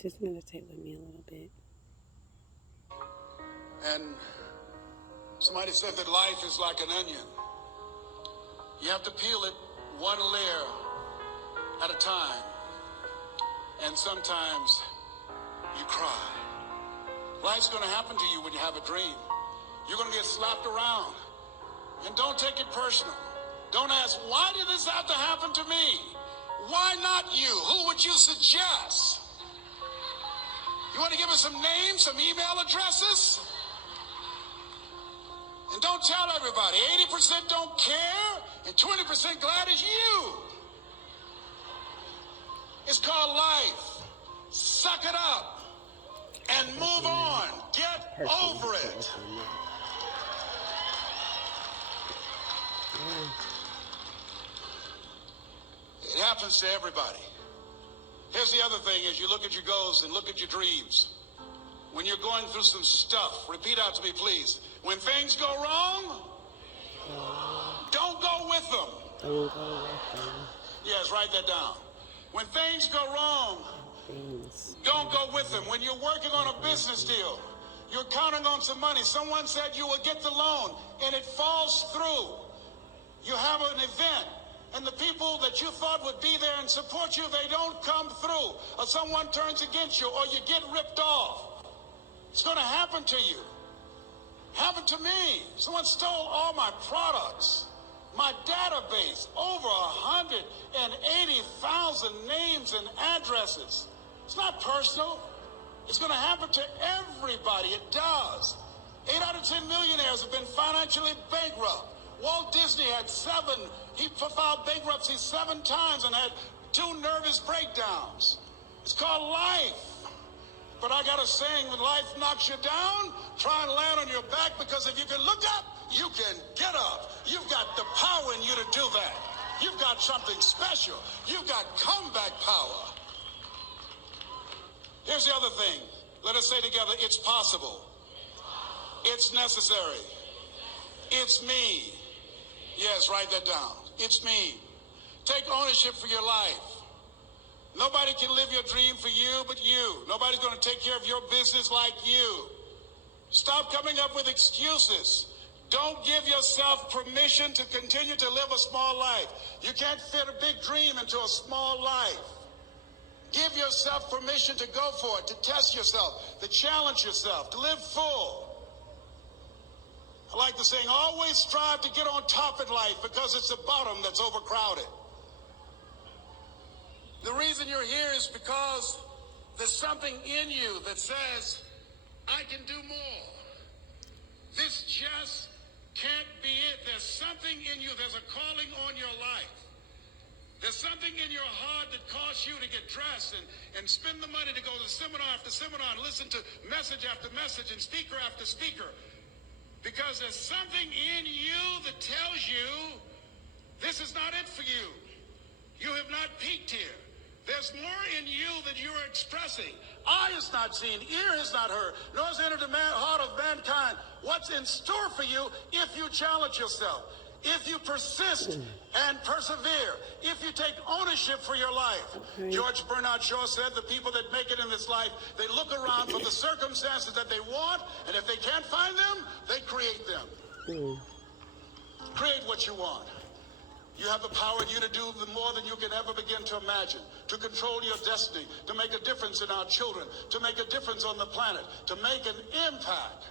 Just meditate with me a little bit. And somebody said that life is like an onion. You have to peel it one layer at a time. And sometimes you cry. Life's going to happen to you when you have a dream. You're going to get slapped around. And don't take it personal. Don't ask, why did this have to happen to me? Why not you? Who would you suggest? You want to give us some names, some email addresses? And don't tell everybody. 80% don't care, and 20% glad it's you. It's called life. Suck it up and move on. Get over it. It happens to everybody. Here's the other thing: as you look at your goals and look at your dreams, when you're going through some stuff, repeat out to me, please. When things go wrong, don't go with them. Don't go with them. Yes, write that down. When things go wrong, don't go with them. When you're working on a business deal, you're counting on some money. Someone said you will get the loan, and it falls through. You have an event, and the people that you thought would be there and support you, they don't come through. Or someone turns against you, or you get ripped off. It's going to happen to you. Happened to me. Someone stole all my products. My database, over 180,000 names and addresses. It's not personal. It's going to happen to everybody. It does. 8 out of 10 millionaires have been financially bankrupt. Walt Disney had 7. He filed bankruptcy 7 times and had 2 nervous breakdowns. It's called life. But I got a saying: when life knocks you down, try and land on your back, because if you can look up, you can get up. You've got the power in you to do that. You've got something special. You've got comeback power. Here's the other thing. Let us say together, it's possible. It's necessary. It's me. Yes, write that down. It's me. Take ownership for your life. Nobody can live your dream for you but you. Nobody's going to take care of your business like you. Stop coming up with excuses. Don't give yourself permission to continue to live a small life. You can't fit a big dream into a small life. Give yourself permission to go for it, to test yourself, to challenge yourself, to live full. I like the saying, always strive to get on top in life, because it's the bottom that's overcrowded. The reason you're here is because there's something in you that says, I can do more. This just can't be it. There's something in you. There's a calling on your life. There's something in your heart that caused you to get dressed and spend the money to go to seminar after seminar and listen to message after message and speaker after speaker. Because there's something in you that tells you this is not it for you. You have not peaked here. There's more in you that you are expressing. Eye has not seen, ear has not heard, nor has entered the heart of mankind what's in store for you if you challenge yourself, if you persist and persevere, if you take ownership for your life. Okay. George Bernard Shaw said the people that make it in this life, they look around for the circumstances that they want, and if they can't find them, they create them. Create what you want. You have the power in you to do more than you can ever begin to imagine, to control your destiny, to make a difference in our children, to make a difference on the planet, to make an impact.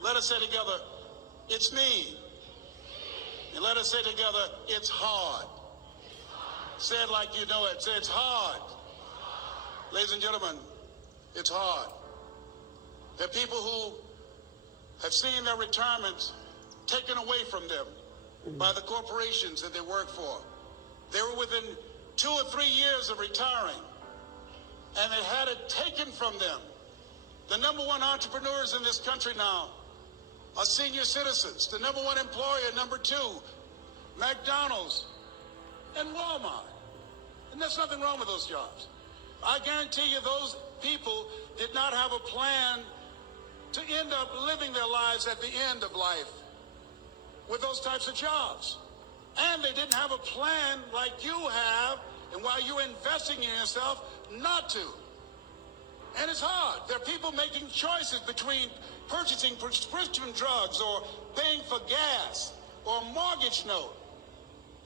Let us say together, it's me. And let us say together, it's hard. Say it like you know it. Say it's hard. Ladies and gentlemen, it's hard. There are people who have seen their retirements taken away from them by the corporations that they work for. They were within 2 or 3 years of retiring, and they had it taken from them. The number 1 entrepreneurs in this country now are senior citizens. The number 1 employer, number 2, McDonald's and Walmart. And there's nothing wrong with those jobs. I guarantee you those people did not have a plan to end up living their lives at the end of life with those types of jobs. And they didn't have a plan like you have, and while you're investing in yourself, not to. And it's hard. There are people making choices between purchasing prescription drugs or paying for gas or a mortgage note.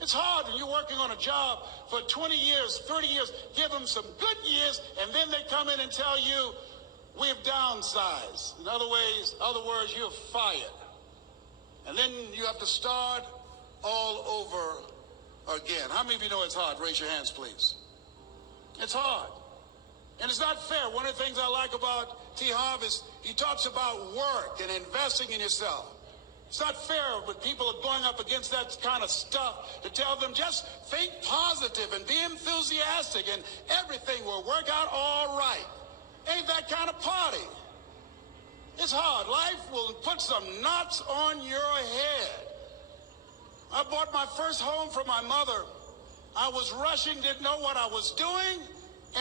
It's hard when you're working on a job for 20 years, 30 years, give them some good years, and then they come in and tell you, we've downsized. In other words, you're fired. And then you have to start all over again. How many of you know it's hard? Raise your hands, please. It's hard. And it's not fair. One of the things I like about T. Harv is he talks about work and investing in yourself. It's not fair when people are going up against that kind of stuff to tell them just think positive and be enthusiastic and everything will work out all right. Ain't that kind of party. It's hard. Life will put some knots on your head. I bought my first home for my mother. I was rushing, didn't know what I was doing,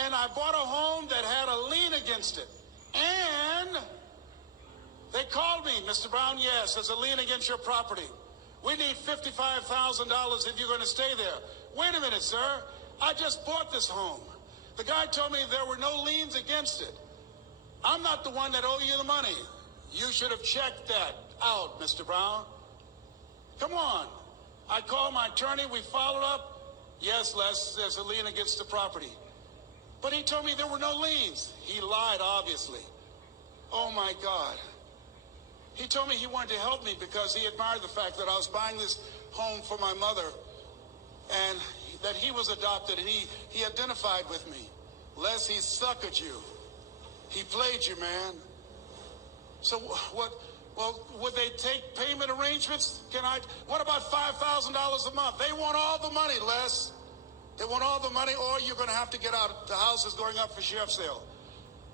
and I bought a home that had a lien against it. And they called me, Mr. Brown, yes, there's a lien against your property. We need $55,000 if you're going to stay there. Wait a minute, sir. I just bought this home. The guy told me there were no liens against it. I'm not the one that owe you the money. You should have checked that out, Mr. Brown. Come on. I called my attorney. We followed up. Yes, Les, there's a lien against the property. But he told me there were no liens. He lied, obviously. Oh, my God. He told me he wanted to help me because he admired the fact that I was buying this home for my mother and that he was adopted, and he identified with me. Les, he suckered you. He played you, man. So what? Well, would they take payment arrangements? What about $5,000 a month? They want all the money, Les. They want all the money, or you're going to have to get out. The house is going up for sheriff sale.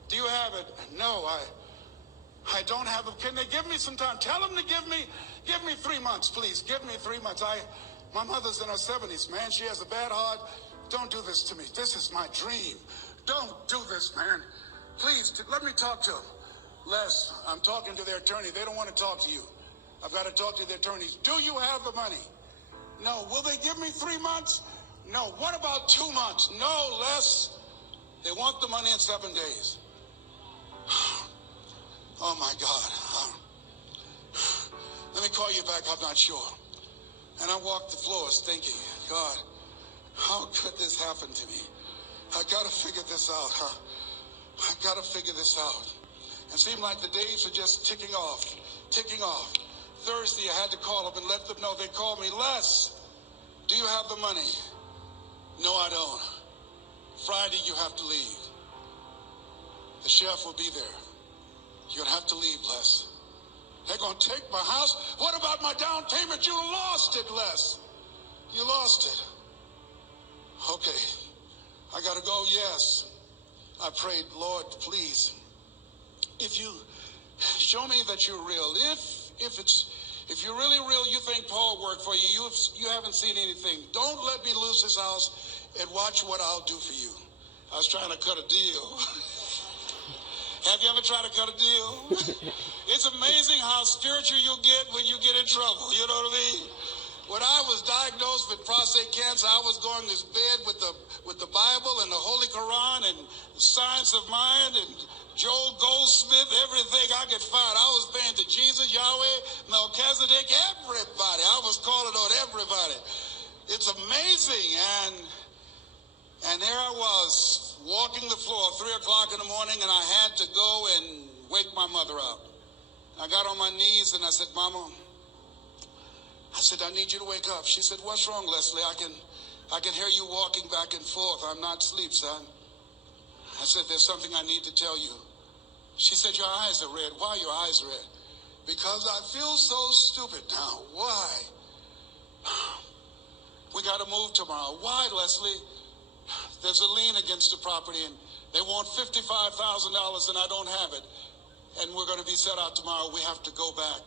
Do you have it? No, I don't have it. Can they give me some time? Tell them to give me 3 months, please. Give me 3 months. My mother's in her 70s, man. She has a bad heart. Don't do this to me. This is my dream. Don't do this, man. Please, let me talk to them. Les, I'm talking to their attorney. They don't want to talk to you. I've got to talk to their attorneys. Do you have the money? No. Will they give me 3 months? No. What about 2 months? No, Les. They want the money in 7 days. Oh, my God. Let me call you back. I'm not sure. And I walked the floors thinking, God, how could this happen to me? I got to figure this out, huh? I got to figure this out. It seemed like the days are just ticking off. Thursday, I had to call them and let them know. They called me, Les, do you have the money? No, I don't. Friday, you have to leave. The sheriff will be there. You're going to have to leave, Les. They're going to take my house. What about my down payment? You lost it, Les. You lost it. Okay. I got to go, yes. I prayed, Lord, please, if you show me that you're real, if you're really real, you think Paul worked for you, you haven't seen anything. Don't let me lose this house and watch what I'll do for you. I was trying to cut a deal. Have you ever tried to cut a deal? It's amazing how spiritual you'll get when you get in trouble. You know what I mean? When I was diagnosed with prostate cancer, I was going to bed with the Bible and the Holy Quran and Science of Mind and Joel Goldsmith, everything I could find. I was praying to Jesus, Yahweh, Melchizedek, everybody. I was calling on everybody. It's amazing. And there I was, walking the floor, 3 o'clock in the morning, and I had to go and wake my mother up. I got on my knees and I said, Mama, I need you to wake up. She said, what's wrong, Leslie? I can hear you walking back and forth. I'm not asleep, son. I said, there's something I need to tell you. She said, your eyes are red. Why are your eyes red? Because I feel so stupid now. Why? We got to move tomorrow. Why, Leslie? There's a lien against the property, and they want $55,000, and I don't have it. And we're going to be set out tomorrow. We have to go back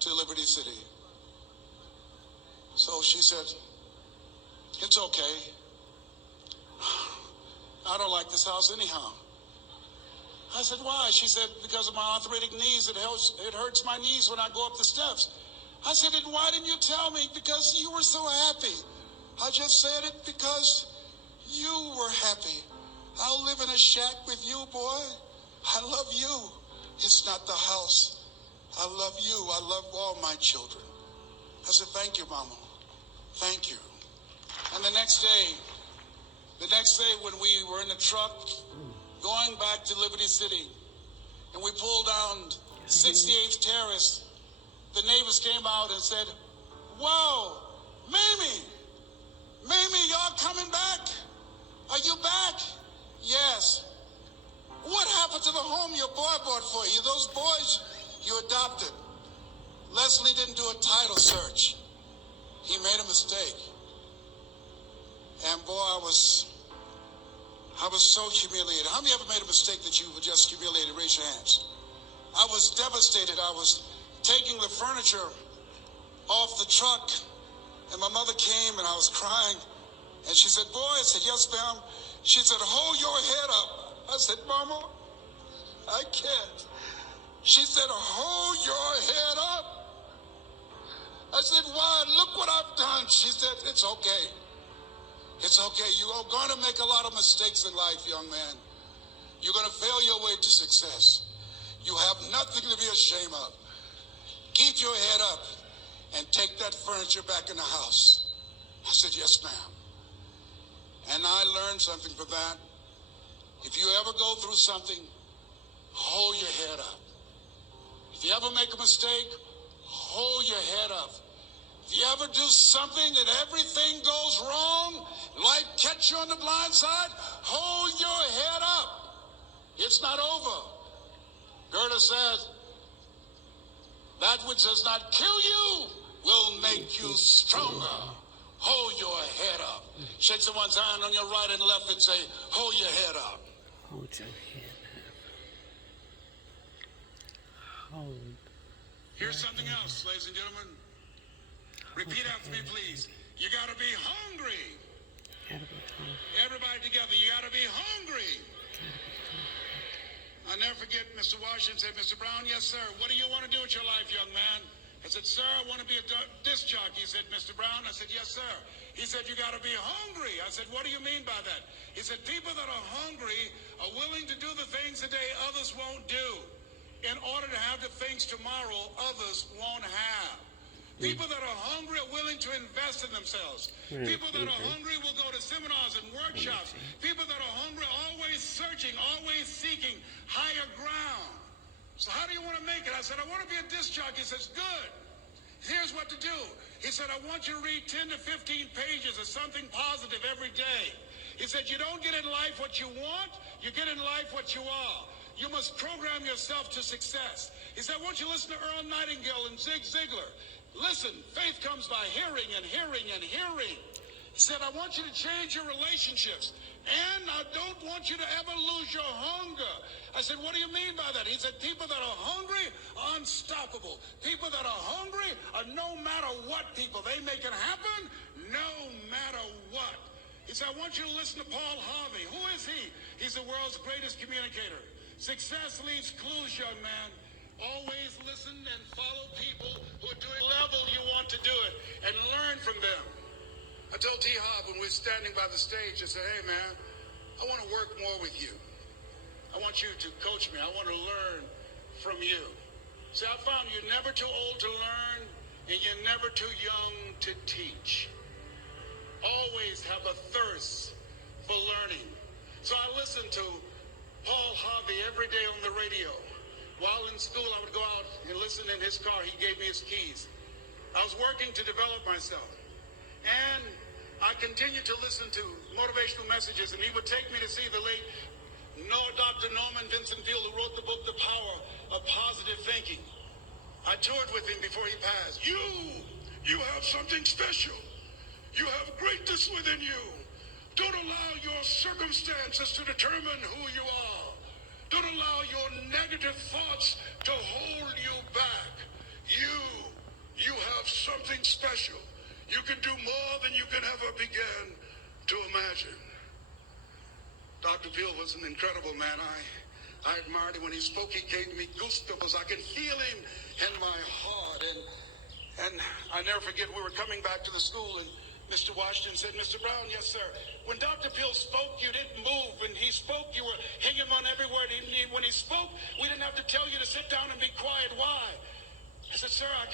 to Liberty City. So she said, it's okay. I don't like this house anyhow. I said, why? She said, because of my arthritic knees, it hurts my knees when I go up the steps. I said, and why didn't you tell me? Because you were so happy. I just said it because you were happy. I'll live in a shack with you, boy. I love you. It's not the house. I love you. I love all my children. I said, thank you, Mama. Thank you. And the next day when we were in the truck going back to Liberty City, and we pulled down 68th Terrace, the neighbors came out and said, "Whoa, Mamie, y'all coming back? Are you back?" "Yes." "What happened to the home your boy bought for you? Those boys you adopted?" Leslie didn't do a title search. He made a mistake. And boy, I was so humiliated. How many ever made a mistake that you were just humiliated? Raise your hands. I was devastated. I was taking the furniture off the truck, and my mother came, and I was crying. And she said, "Boy," I said, "Yes, ma'am." She said, "Hold your head up." I said, "Mama, I can't." She said, "Hold your head up." I said, "Why? Look what I've done." She said, "It's okay. It's okay. You are going to make a lot of mistakes in life, young man. You're going to fail your way to success. You have nothing to be ashamed of. Keep your head up and take that furniture back in the house." I said, "Yes, ma'am." And I learned something from that. If you ever go through something, hold your head up. If you ever make a mistake, hold your head up. If you ever do something and everything goes wrong, life catch you on the blind side, hold your head up. It's not over. Goethe said, "That which does not kill you will make you stronger." Hold your head up. Shake someone's hand on your right and left and say, "Hold your head up." Hold your head up. Hold. Here's something else, ladies and gentlemen. Repeat after me, please. You got to be hungry. Gotta be hungry. Everybody together, you got to be hungry. I'll never forget Mr. Washington said, "Mr. Brown, yes, sir. What do you want to do with your life, young man?" I said, "Sir, I want to be a disc jockey." He said, "Mr. Brown?" I said, "Yes, sir." He said, "You got to be hungry." I said, "What do you mean by that?" He said, "People that are hungry are willing to do the things today others won't do in order to have the things tomorrow others won't have. People that are hungry are willing to invest in themselves. People that are hungry will go to seminars and workshops. People that are hungry are always searching, always seeking higher ground. So how do you want to make it? I said, "I want to be a disc jockey." He says, "Good. Here's what to do." He said, "I want you to read 10 to 15 pages of something positive every day." He said, "You don't get in life what you want, you get in life what you are. You must program yourself to success." He said, "I want you to listen to Earl Nightingale and Zig Ziglar. Listen, faith comes by hearing and hearing and hearing." He said, "I want you to change your relationships, and I don't want you to ever lose your hunger." I said, "What do you mean by that?" He said, "People that are hungry are unstoppable. People that are hungry are no matter what people. They make it happen no matter what." He said, "I want you to listen to Paul Harvey." Who is he? He's the world's greatest communicator. "Success leaves clues, young man. Always listen and follow people who are doing the level you want to do it and learn from them." I told T. Hobb when we were standing by the stage, I said, "Hey, man, I want to work more with you. I want you to coach me. I want to learn from you." See, I found you're never too old to learn and you're never too young to teach. Always have a thirst for learning. So I listened to Paul Harvey every day on the radio. While in school, I would go out and listen in his car. He gave me his keys. I was working to develop myself. And I continued to listen to motivational messages, and he would take me to see the late Dr. Norman Vincent Peale, who wrote the book, The Power of Positive Thinking. I toured with him before he passed. You have something special. You have greatness within you. Don't allow your circumstances to determine who you are. Don't allow your negative thoughts to hold you back. You have something special. You can do more than you can ever begin to imagine. Dr. Peale was an incredible man. I admired him when he spoke. He gave me goosebumps. I can feel him in my heart. And I never forget, we were coming back to the school, and Mr. Washington said, "Mr. Brown," "Yes, sir." "When Dr. Peale spoke, you didn't move, and he He spoke, you were hanging on every word. When he spoke, we didn't have to tell you to sit down and be quiet. Why? I said, sir, I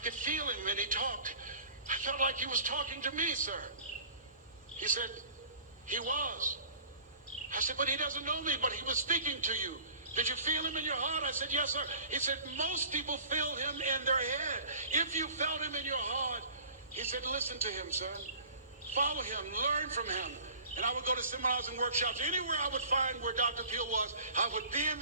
could feel him, and he talked. I felt like he was talking to me, sir. He said, he was. I said, but he doesn't know me, but he was speaking to you. Did you feel him in your heart? I said, yes, sir. He said, most people feel him in their head. If you felt him in your heart, he said, listen to him, son. Follow him, learn from him. And I would go to seminars and workshops. Anywhere I would find where Dr. Peel was, I would be in the